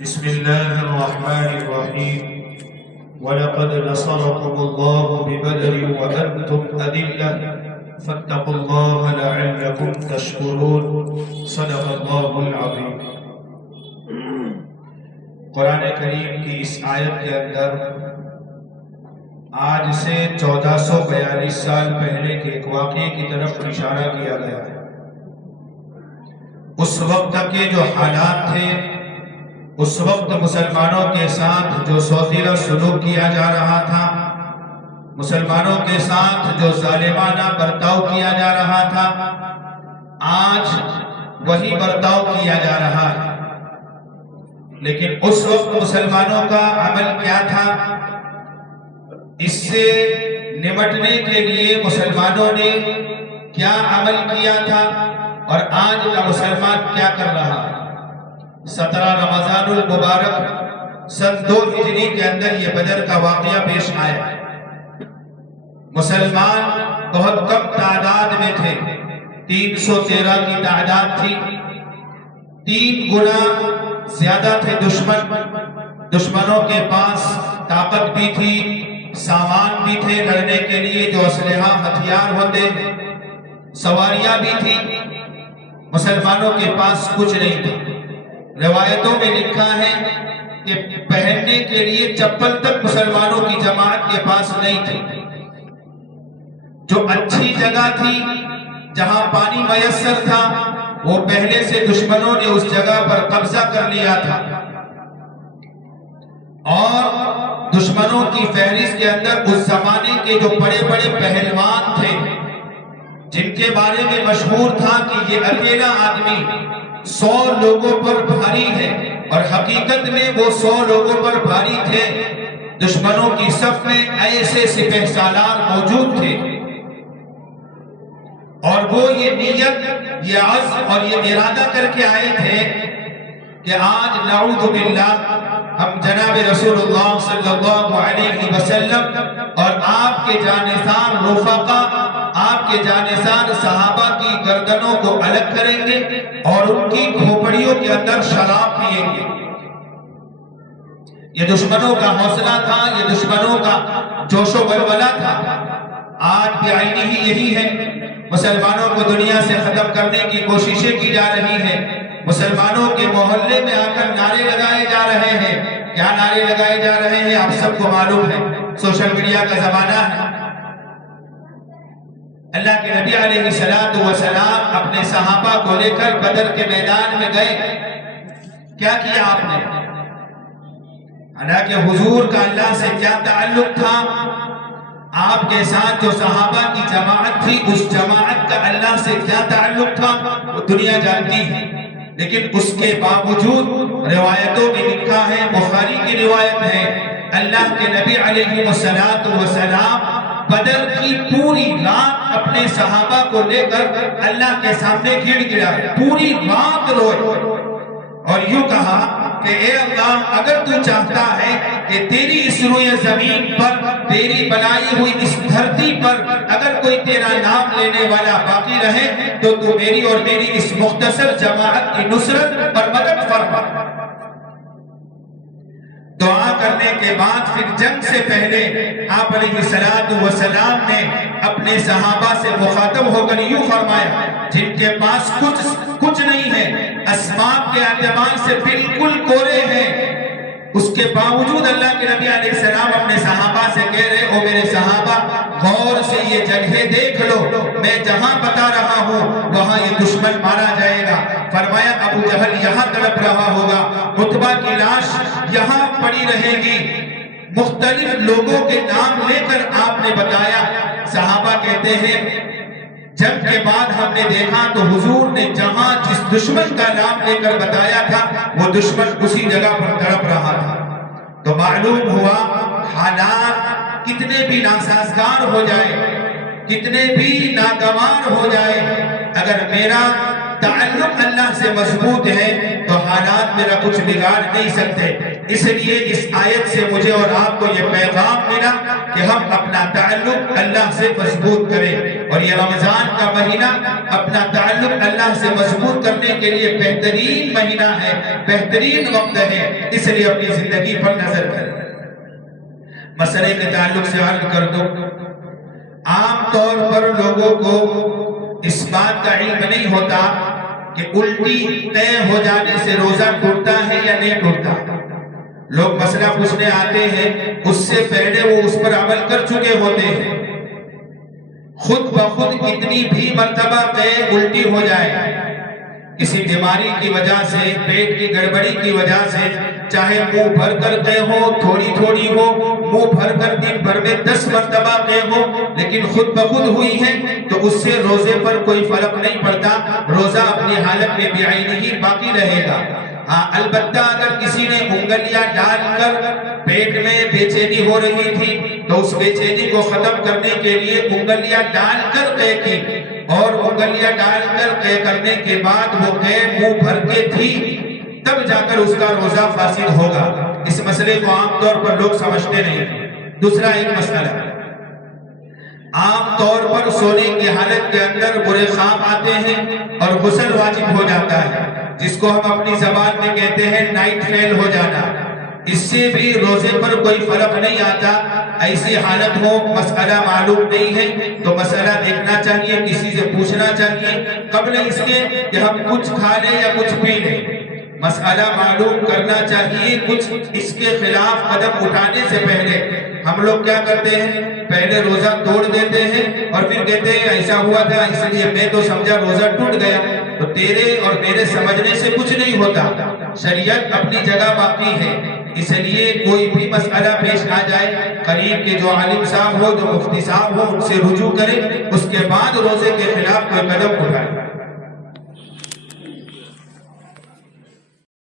بسم الله الرحمن الرحيم ولقد نصركم الله ببدر وأنتم أذلة فاتقوا الله لعلكم تشكرون صدق الله العظيم۔ قرآن کریم کی اس آیت کے اندر آج سے 1442 سال پہلے کے ایک واقعے کی طرف اشارہ کیا گیا ہے۔ اس وقت کے جو حالات تھے، اس وقت مسلمانوں کے ساتھ جو سوتیلا سلوک کیا جا رہا تھا، مسلمانوں کے ساتھ جو ظالمانہ برتاؤ کیا جا رہا تھا، آج وہی برتاؤ کیا جا رہا ہے۔ لیکن اس وقت مسلمانوں کا عمل کیا تھا؟ اس سے نمٹنے کے لیے مسلمانوں نے کیا عمل کیا تھا اور آج کا مسلمان کیا کر رہا ہے؟ 17 رمضان المبارک سن 2 ہجری کے اندر یہ بدر کا واقعہ پیش آیا۔ مسلمان بہت کم تعداد میں تھے، 313 کی تعداد تھی، 3 گنا زیادہ تھے دشمنوں کے پاس طاقت بھی تھی، سامان بھی تھے لڑنے کے لیے، جو اسلحہ ہتھیار ہوتے، سواریاں بھی تھی۔ مسلمانوں کے پاس کچھ نہیں تھا۔ روایتوں میں لکھا ہے کہ پہننے کے لیے چپل تک مسلمانوں کی جماعت کے پاس نہیں تھی۔ جو اچھی جگہ تھی، جہاں پانی میسر تھا، وہ پہلے سے دشمنوں نے اس جگہ پر قبضہ کر لیا تھا، اور دشمنوں کی فہرست کے اندر اس زمانے کے جو بڑے بڑے پہلوان تھے، جن کے بارے میں مشہور تھا کہ یہ اکیلا آدمی 100 لوگوں پر بھاری ہے، اور حقیقت میں وہ 100 لوگوں پر بھاری تھے۔ دشمنوں کی صف میں ایسے سپہ سالار موجود تھے، اور وہ یہ نیت، یہ عزم اور یہ ارادہ کر کے آئے تھے کہ آج نعوذ باللہ ہم جناب رسول اللہ صلی اللہ علیہ وسلم اور آپ کے جانثار رفقا، آپ کے جانثار صحابہ کی گردنوں کو الگ کریں گے اور ان کی کھوپڑیوں کے اندر شراب پئیں گے۔ یہ دشمنوں کا حوصلہ تھا، یہ دشمنوں کا جوش و ولولہ تھا۔ آج بھی عینی ہی یہی ہے، مسلمانوں کو دنیا سے ختم کرنے کی کوششیں کی جا رہی ہیں۔ مسلمانوں کے محلے میں آ کر نعرے لگائے جا رہے ہیں۔ کیا نعرے لگائے جا رہے ہیں آپ سب کو معلوم ہے، سوشل میڈیا کا زمانہ ہے۔ اللہ کے نبی علیہ السلام اپنے صحابہ کو لے کر بدر کے میدان میں گئے۔ کیا کیا آپ نے؟ حالانکہ حضور کا اللہ سے کیا تعلق تھا؟ آپ کے ساتھ جو صحابہ کی جماعت تھی، اس جماعت کا اللہ سے کیا تعلق تھا وہ دنیا جانتی ہے۔ لیکن اس کے باوجود روایتوں میں لکھا ہے، بخاری کی روایت ہے، اللہ کے نبی علیہ السلام بدر کی پوری رات اپنے صحابہ کو لے کر اللہ کے سامنے گڑ گڑائے، پوری رات روئے، اور یوں کہا کہ اے اللہ، اگر تو چاہتا ہے کہ تیری اس روئے زمین پر، تیری بنائی ہوئی اس دھرتی پر اگر کوئی تیرا نام لینے والا باقی رہے تو میری اور میری اس مختصر جماعت کی نصرت اور مدد فرما۔ دعا کرنے کے بعد پھر جنگ سے پہلے آپ علیہ السلام نے اپنے صحابہ سے مخاطب ہو کر یوں فرمایا، جن کے پاس کچھ نہیں ہے، اسباب کے اعتبار سے بالکل کورے ہیں، اس کے باوجود اللہ کے نبی علیہ السلام اپنے صحابہ سے کہہ رہے، او میرے صحابہ، غور سے یہ جگہ دیکھ لو، میں جہاں بتا رہا ہوں وہاں یہ دشمن مارا جائے گا۔ فرمایا ابو جہل یہاں تڑپ رہا ہوگا، عتبہ کی لاش یہاں پڑی رہے گی۔ مختلف لوگوں کے نام لے کر آپ نے بتایا۔ صحابہ کہتے ہیں جنگ کے بعد ہم نے دیکھا تو حضور نے جہاں جس دشمن کا نام لے کر بتایا تھا وہ دشمن اسی جگہ پر تڑپ رہا تھا۔ تو معلوم ہوا حالات کتنے بھی ناسازگار ہو جائے، کتنے بھی ناگوار ہو جائے، اگر میرا تعلق اللہ سے مضبوط ہے تو حالات میرا کچھ بگاڑ نہیں سکتے۔ اس لیے اس آیت سے مجھے اور آپ کو یہ پیغام ملا کہ ہم اپنا تعلق اللہ سے مضبوط کریں، اور یہ رمضان کا مہینہ اپنا تعلق اللہ سے مضبوط کرنے کے لیے بہترین مہینہ ہے، بہترین وقت ہے، اس لیے اپنی زندگی پر نظر کریں۔ مسئلے کے تعلق سے عرض کر دو، عام طور پر لوگوں کو اس بات کا علم نہیں ہوتا کہ الٹی طے ہو جانے سے روزہ ٹوٹتا ہے یا نہیں ٹوٹتا۔ لوگ مسئلہ پوچھنے آتے ہیں، اس سے پہلے وہ اس پر عمل کر چکے ہوتے ہیں۔ خود بخود کتنی بھی مرتبہ طے الٹی ہو جائے، کسی بیماری کی وجہ سے، پیٹ کی گڑبڑی کی وجہ سے، چاہے منہ بھر کر طے ہو، تھوڑی تھوڑی ہو، منہ بھر کر دن بھر میں 10 مرتبہ طے ہو، لیکن خود بخود ہوئی ہے تو اس سے روزے پر کوئی فرق نہیں پڑتا، روزہ اپنی حالت میں بعینہ ہی باقی رہے گا۔ البتہ اگر کسی نے انگلیاں ڈال کر پیٹ میں بے چینی ہو رہی تھی تو اس بے چینی کو ختم کرنے کے لیے انگلیاں ڈال کر طے کی، اور انگلیاں ڈال کر طے کرنے کے بعد وہ طے منہ بھر کے تھی، تب جا کر اس کا روزہ فاسد ہوگا۔ اس مسئلے کو عام طور پر لوگ سمجھتے نہیں۔ دوسرا ایک مسئلہ، عام طور پر سونے کی حالت کے اندر برے خواب آتے ہیں اور غسل واجب ہو جاتا ہے، جس کو ہم اپنی زبان میں کہتے ہیں نائٹ فیل ہو جانا۔ اس سے بھی روزے پر کوئی فرق نہیں آتا۔ ایسی حالت ہو، مسئلہ معلوم نہیں ہے تو مسئلہ دیکھنا چاہیے، کسی سے پوچھنا چاہیے قبل اس کے کہ ہم کچھ کھا لیں یا کچھ پی لیں۔ مسئلہ معلوم کرنا چاہیے، کچھ اس کے خلاف قدم اٹھانے سے پہلے۔ ہم لوگ کیا کرتے ہیں، پہلے روزہ توڑ دیتے ہیں اور پھر کہتے ہیں ایسا ہوا تھا اس لیے میں تو سمجھا روزہ ٹوٹ گیا۔ تو تیرے اور میرے سمجھنے سے کچھ نہیں ہوتا، شریعت اپنی جگہ باقی ہے۔ اس لیے کوئی بھی مسئلہ پیش آ جائے، قریب کے جو عالم صاحب ہو، جو مفتی صاحب ہو، ان سے رجوع کرے، اس کے بعد روزے کے خلاف کوئی قدم اٹھائے۔